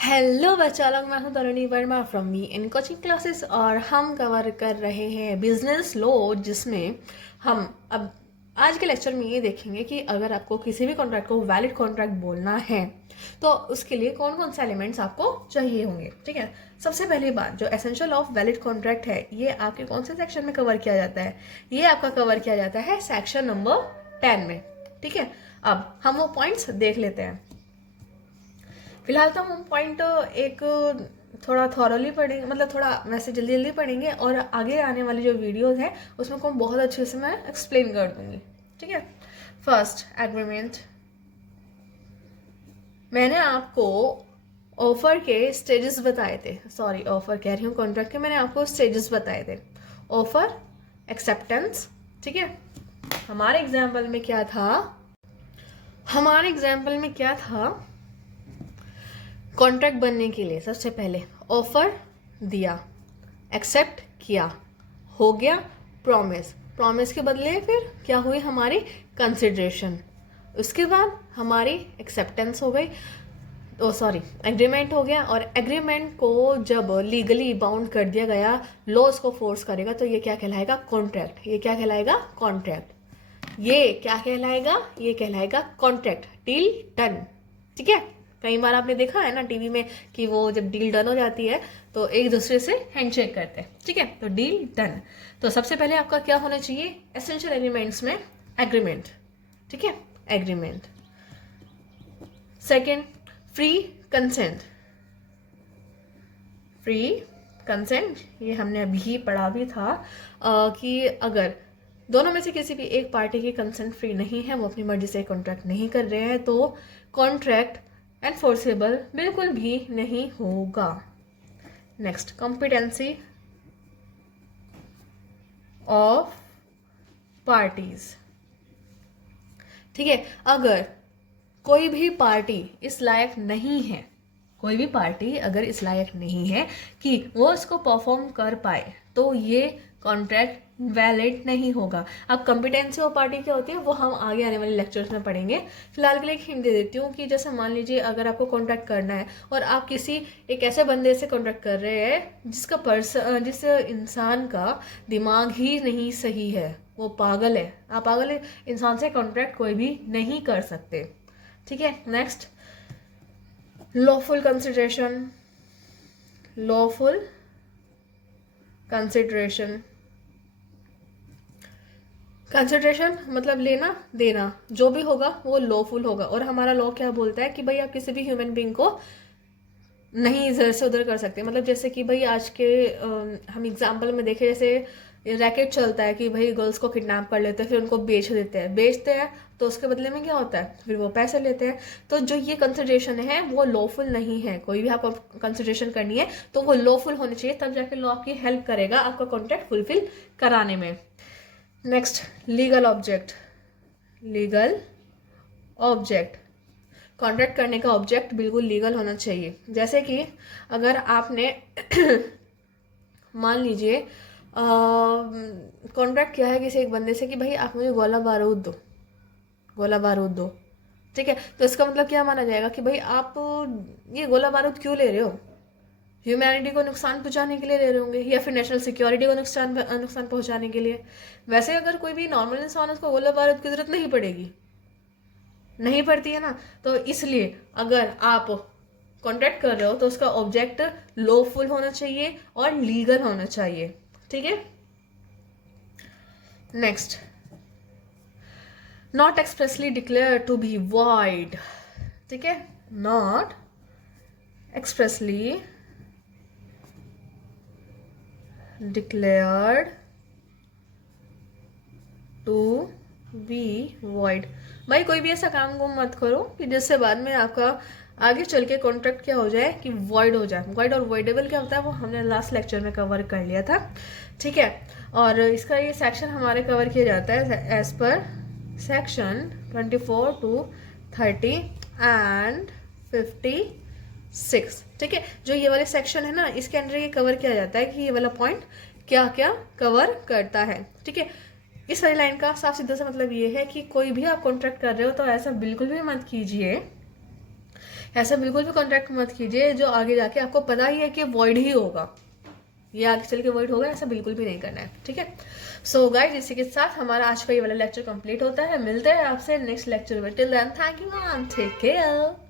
Hello बच्चा लोग, मैं हूं तरुणी Verma from me in coaching classes और हम कवर कर रहे हैं बिजनेस लॉ, जिसमें हम अब आज के लेक्चर में ये देखेंगे कि अगर आपको किसी भी कॉन्ट्रैक्ट को वैलिड कॉन्ट्रैक्ट बोलना है तो उसके लिए कौन कौन से एलिमेंट्स आपको चाहिए होंगे। ठीक है, सबसे पहली बात, जो एसेंशियल ऑफ वैलिड कॉन्ट्रैक्ट है, ये आपके कौन से सेक्शन में कवर किया जाता है? ये आपका कवर किया जाता है सेक्शन नंबर 10 में। ठीक है, अब हम वो पॉइंट्स देख लेते हैं। फिलहाल तो हम पॉइंट एक थोड़ा थॉरली पढ़ेंगे, मतलब थोड़ा वैसे जल्दी जल्दी पढ़ेंगे, और आगे आने वाली जो वीडियोस हैं उसमें को बहुत अच्छे से मैं एक्सप्लेन कर दूंगी। ठीक है, फर्स्ट एग्रीमेंट। मैंने आपको ऑफर के स्टेजेस बताए थे, सॉरी ऑफर कह रही हूँ, कॉन्ट्रैक्ट के मैंने आपको स्टेजेस बताए थे। Offer, acceptance. ठीक है, हमारे एग्जाम्पल में क्या था, कॉन्ट्रैक्ट बनने के लिए सबसे पहले ऑफर दिया, एक्सेप्ट किया, हो गया प्रॉमिस, प्रॉमिस के बदले फिर क्या हुई हमारी कंसिडरेशन, उसके बाद हमारी एक्सेप्टेंस हो गई, एग्रीमेंट हो गया। और एग्रीमेंट को जब लीगली बाउंड कर दिया गया, लॉ उसको फोर्स करेगा, तो ये क्या कहलाएगा? कॉन्ट्रैक्ट। ये क्या कहलाएगा? कॉन्ट्रैक्ट। ये क्या कहलाएगा? ये कहलाएगा कॉन्ट्रैक्ट। Deal done. ठीक है, कई बार आपने देखा है ना टीवी में कि वो जब डील डन हो जाती है तो एक दूसरे से हैंडशेक करते हैं। ठीक है, तो डील डन। तो सबसे पहले आपका क्या होना चाहिए एसेंशियल एलिमेंट्स में? एग्रीमेंट। ठीक है, agreement. Second, free consent. Free consent, ये हमने अभी पढ़ा भी था कि अगर दोनों में से किसी भी एक पार्टी की कंसेंट फ्री नहीं है, वो अपनी मर्जी से कॉन्ट्रैक्ट नहीं कर रहे हैं, तो कॉन्ट्रैक्ट एनफोर्सेबल बिल्कुल भी नहीं होगा। Next, competency of parties. ठीक है, अगर कोई भी पार्टी इस लायक नहीं है, कोई भी पार्टी अगर इस लायक नहीं है कि वो इसको परफॉर्म कर पाए, तो ये कॉन्ट्रैक्ट वैलिड नहीं होगा। अब कॉम्पिटेंसी ऑफ पार्टी क्या होती है वो हम आगे आने वाले लेक्चर्स में पढ़ेंगे। फिलहाल के लिए एक हिंट दे देती हूँ कि जैसे मान लीजिए अगर आपको कॉन्ट्रैक्ट करना है और आप किसी एक ऐसे बंदे से कॉन्ट्रैक्ट कर रहे हैं जिस इंसान का दिमाग ही नहीं सही है, वो पागल है, आप पागल इंसान से कॉन्ट्रैक्ट कोई भी नहीं कर सकते। ठीक है, next, lawful consideration. Lawful consideration, consideration मतलब लेना देना, जो भी होगा वो लॉफुल होगा। और हमारा लॉ क्या बोलता है कि भाई आप किसी भी ह्यूमन बींग को नहीं इधर से उधर कर सकते। मतलब जैसे कि भाई आज के हम एग्जाम्पल में देखें, जैसे रैकेट चलता है कि भाई गर्ल्स को किडनैप कर लेते हैं, फिर उनको बेचते हैं तो उसके बदले में क्या होता है, फिर वो पैसे लेते हैं। तो जो ये कंसिडरेशन है वो लॉफुल नहीं है। कोई भी आपको कंसिडरेशन करनी है तो वो लॉफुल होनी चाहिए, तब जाके लॉ आपकी हेल्प करेगा आपका कॉन्ट्रैक्ट फुलफिल कराने में। Next, legal object. Legal object, contract करने का ऑब्जेक्ट बिल्कुल लीगल होना चाहिए। जैसे कि अगर आपने मान लीजिए कॉन्ट्रैक्ट किया है किसी एक बंदे से कि भाई आप मुझे गोला बारूद दो। ठीक है, तो इसका मतलब क्या माना जाएगा कि भाई आप ये गोला बारूद क्यों ले रहे हो? ह्यूमैनिटी को नुकसान पहुंचाने के लिए ले रहे होंगे, या फिर नेशनल सिक्योरिटी को नुकसान पहुंचाने के लिए। वैसे अगर कोई भी नॉर्मल इंसान, उसको गोला बारूद की जरूरत नहीं पड़ेगी, नहीं पड़ती है ना। तो इसलिए अगर आप कॉन्ट्रैक्ट कर रहे हो तो उसका ऑब्जेक्ट लॉफुल होना चाहिए और लीगल होना चाहिए। ठीक है, next, not expressly declare to be void. ठीक है, not expressly declared to be void. भाई कोई भी ऐसा काम को मत करो कि जिससे बाद में आपका आगे चल के कॉन्ट्रैक्ट क्या हो जाए कि वॉइड हो जाए। वॉइड और वॉइडेबल क्या होता है वो हमने लास्ट लेक्चर में कवर कर लिया था। ठीक है, और इसका ये सेक्शन हमारे कवर किया जाता है as per section 24 to 30 and 56। ठीक है, जो ये वाले सेक्शन है ना, इसके अंदर ये कवर किया जाता है कि ये वाला पॉइंट क्या क्या कवर करता है। ठीक है, इस वाली लाइन का साफ सीधा सा मतलब ये है कि कोई भी आप कॉन्ट्रैक्ट कर रहे हो तो ऐसा बिल्कुल भी मत कीजिए ऐसा बिल्कुल भी कॉन्ट्रैक्ट मत कीजिए जो आगे जाके आपको पता ही है कि वॉइड ही होगा, ये आगे चल के वॉइड होगा, ऐसा बिल्कुल भी नहीं करना है, ठीक है। सो गाइस, इसी के साथ हमारा आज का ये वाला लेक्चर कंप्लीट होता है। मिलते हैं आपसे नेक्स्ट लेक्चर में। Till then, thank you and take care.